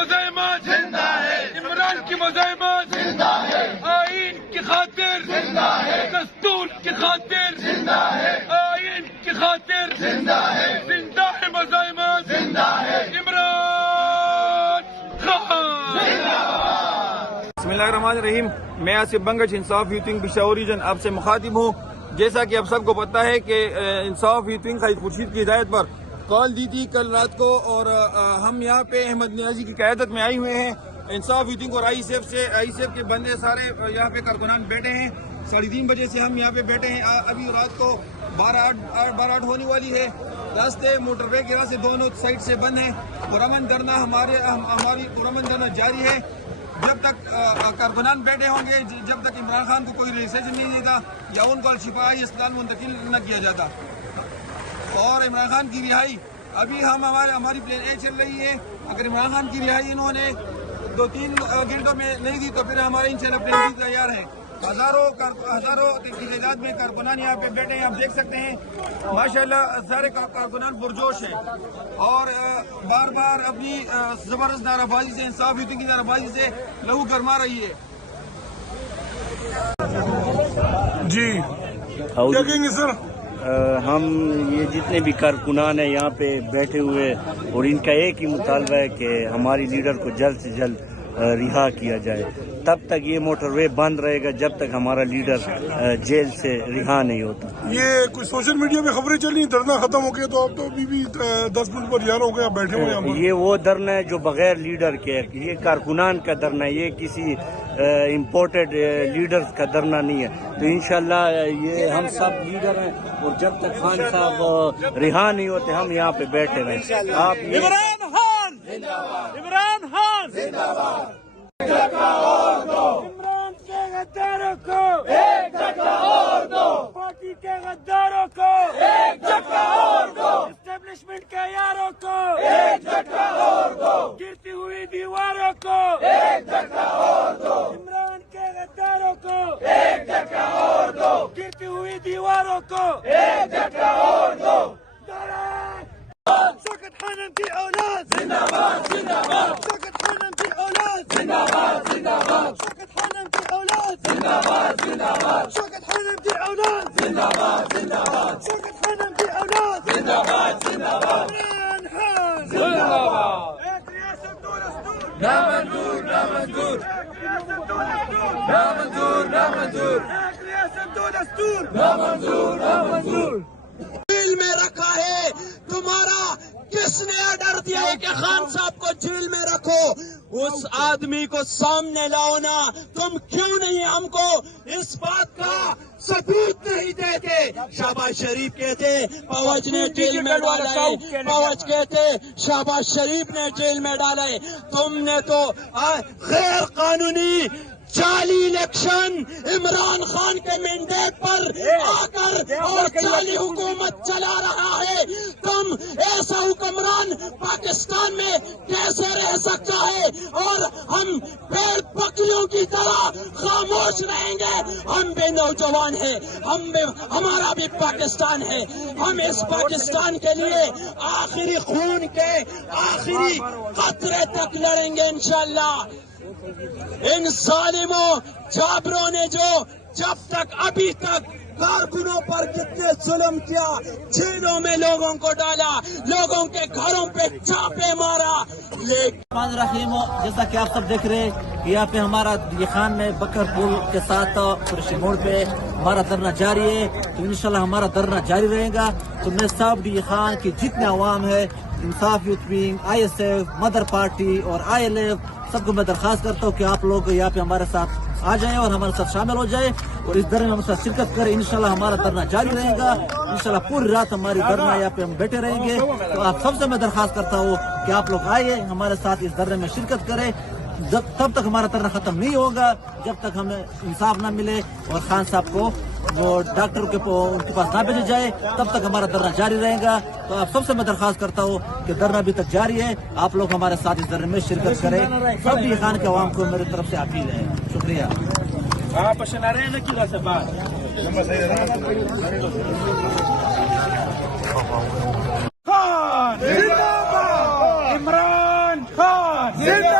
مزاحمت زندہ ہے، عمران کی مزاحمت زندہ ہے، آئین کی خاطر زندہ ہے، دستور کی خاطر زندہ ہے، آئین کی خاطر زندہ ہے، زندہ ہے مزاحمت زندہ ہے، عمران خان زندہ باد۔ بسم اللہ الرحمن الرحیم۔ میں آصف بنگش انصاف یوتھ ونگ پشاور ریجن آپ سے مخاطب ہوں۔ جیسا کہ آپ سب کو پتہ ہے کہ انصاف یوتھ ونگ خالد خورشید کی ہدایت پر کال دی تھی کل رات کو، اور ہم یہاں پہ احمد نیازی کی قیادت میں آئے ہوئے ہیں۔ انصاف یوتھ ونگ اور آئی سیف کے بندے سارے یہاں پہ کارکنان بیٹھے ہیں۔ 3:30 بجے سے ہم یہاں پہ بیٹھے ہیں۔ ابھی رات کو 12:08 ہونے والی ہے۔ راستے موٹر وے کے راستے دونوں سائڈ سے بند ہیں۔ پرامن دھرنا ہماری پرامن دھرنا جاری ہے جب تک کارکنان بیٹھے ہوں گے، جب تک عمران خان کو کوئی ریسیجن نہیں دیتا یا ان کو شفائی اسپتال منتقل نہ کیا جاتا۔ اور عمران خان کی رہائی ابھی ہماری پلان اے چل رہی ہے۔ اگر عمران خان کی رہائی انہوں نے 2-3 گھنٹوں میں نہیں دی تو پھر ہمارا انشاءاللہ پلان بھی تیار ہے۔ ہزاروں کی تعداد میں کارکنان یہاں پہ بیٹھے ہیں، آپ دیکھ سکتے ہیں ماشاءاللہ سارے کارکنان پرجوش ہیں اور بار بار اپنی زبردست نعرہ بازی سے، انصاف یوتھ کی نعرہ بازی سے لہو گرما رہی ہے۔ جی کیا کہیں گے سر؟ ہم یہ جتنے بھی کارکنان ہیں یہاں پہ بیٹھے ہوئے، اور ان کا ایک ہی مطالبہ ہے کہ ہماری لیڈر کو جلد سے جلد رہا کیا جائے۔ تب تک یہ موٹر وے بند رہے گا جب تک ہمارا لیڈر جیل سے رہا نہیں ہوتا۔ یہ کچھ سوشل میڈیا میں خبریں چلی دھرنا ختم ہو گیا، تو اب تو ابھی بھی 10 منٹ پر یار ہو گیا بیٹھے ہوئے ہیں۔ یہ وہ دھرنا ہے جو بغیر لیڈر کے ہے، یہ کارکنان کا دھرنا ہے، یہ کسی امپورٹڈ لیڈرز کا دھرنا نہیں ہے۔ تو انشاءاللہ یہ ہم سب لیڈر ہیں، اور جب تک خان صاحب رہا نہیں ہوتے ہم یہاں پہ بیٹھے رہیں۔ آپ عمران خان زندہ باد، عمران خان زندہ باد۔ عمران کے غداروں کو ایک جگہ اور دو، پارٹی کے غداروں کو ایک جگہ اور دو، اسٹیبلشمنٹ کے یاروں کو ایک جگہ اور دو، گرتی ہوئی دیواروں کو ایک جگہ اور دو، عمران کے غداروں کو ایک جگہ اور دو، گرتی ہوئی دیواروں کو ایک جگہ اور دو۔ شوکت خانم کی اولاد زندہ باد، زندہ باد، شوکت خانم کی اولاد زندہ باد، زندہ باد، شوکت خانم کی اولاد زندہ باد، زندہ باد، شوکت خانم کی اولاد زندہ باد، زندہ باد، شوکت خانم کی اولاد زندہ باد، زندہ باد، عمران خان زندہ باد۔ ایک ریاست دو دستور، نامنظور نامنظور، ایک ریاست دو دستور، نامنظور نامنظور، ایک ریاست دو دستور، نامنظور نامنظور۔ جیل میں رکھا ہے تمہارا، کس نے آرڈر دیا ہے کہ خان صاحب کو جیل میں رکھو؟ اس آدمی کو سامنے لاؤ نا۔ تم کیوں نہیں ہم کو اس بات کا ثبوت نہیں دیتے؟ شہباز شریف کہتے فوج نے جیل میں ڈالا ہے، فوج کہتے شہباز شریف نے جیل میں ڈالا ہے۔ تم نے تو غیر قانونی جعلی الیکشن عمران خان کے مینڈیٹ پر آ کر اور جعلی حکومت چلا رہا ہے۔ تم ایسا حکمران پاکستان میں کیسے رہ سکتا ہے؟ اور ہم پیڑ پکڑیوں کی طرح خاموش رہیں گے؟ ہم بھی نوجوان ہیں، ہمارا بھی پاکستان ہے۔ ہم اس پاکستان کے لیے آخری خون کے آخری قطرے تک لڑیں گے انشاءاللہ۔ ان ظالموں جابروں نے جو جب تک ابھی تک کارکنوں پر کتنے ظلم کیا، جیلوں میں لوگوں کو ڈالا، لوگوں کے گھروں پہ چاپے مارا، الرحمن الرحیم۔ جیسا کہ آپ سب دیکھ رہے ہیں یہاں پہ ہمارا یہ خان میں بکر پول کے ساتھ قریشی موڑ پہ ہمارا دھرنا جاری ہے، تو انشاءاللہ ہمارا دھرنا جاری رہے گا۔ تو میں سب یہ خان کی جتنے عوام ہے، Insaf youth wing, I S F, mother party اور آئی ایل ایف، سب کو میں درخواست کرتا ہوں کہ آپ لوگ یہاں پہ ہمارے ساتھ آ جائیں اور ہمارے ساتھ شامل ہو جائیں اور اس دھرنے میں ہم ساتھ شرکت کریں۔ انشاءاللہ ہمارا دھرنا جاری رہے گا، انشاءاللہ پوری رات ہماری دھرنا یہاں پہ ہم بیٹھے رہیں گے۔ تو آپ سب سے میں درخواست کرتا ہوں کہ آپ لوگ آئیے ہمارے ساتھ اس دھرنے میں شرکت کریں۔ تب تک ہمارا دھرنا ختم نہیں ہوگا جب تک ہمیں انصاف نہ ملے اور خان صاحب کو وہ ڈاکٹر کے پاس نہ بھیجا جائے، تب تک ہمارا دھرنا جاری رہے گا۔ تو آپ سب سے میں درخواست کرتا ہوں کہ دھرنا ابھی تک جاری ہے، آپ لوگ ہمارے ساتھ اس دھرنے میں شرکت کریں۔ سب بھی خان کے عوام کو میری طرف سے اپیل ہے، شکریہ۔ عمران خان زندہ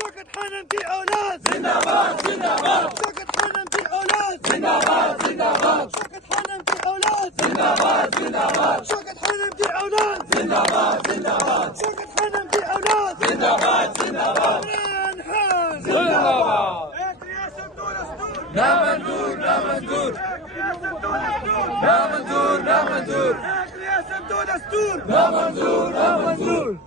سقط حنم في الأولاد زندباد زندباد سقط حنم في الأولاد زندباد زندباد سقط حنم في الأولاد زندباد زندباد سقط حنم في الأولاد زندباد زندباد سقط حنم في الأولاد زندباد زندباد عمران خان زندباد رئاسة دستور لا منظور لا منظور لا منظور لا منظور رئاسة دستور لا منظور لا منظور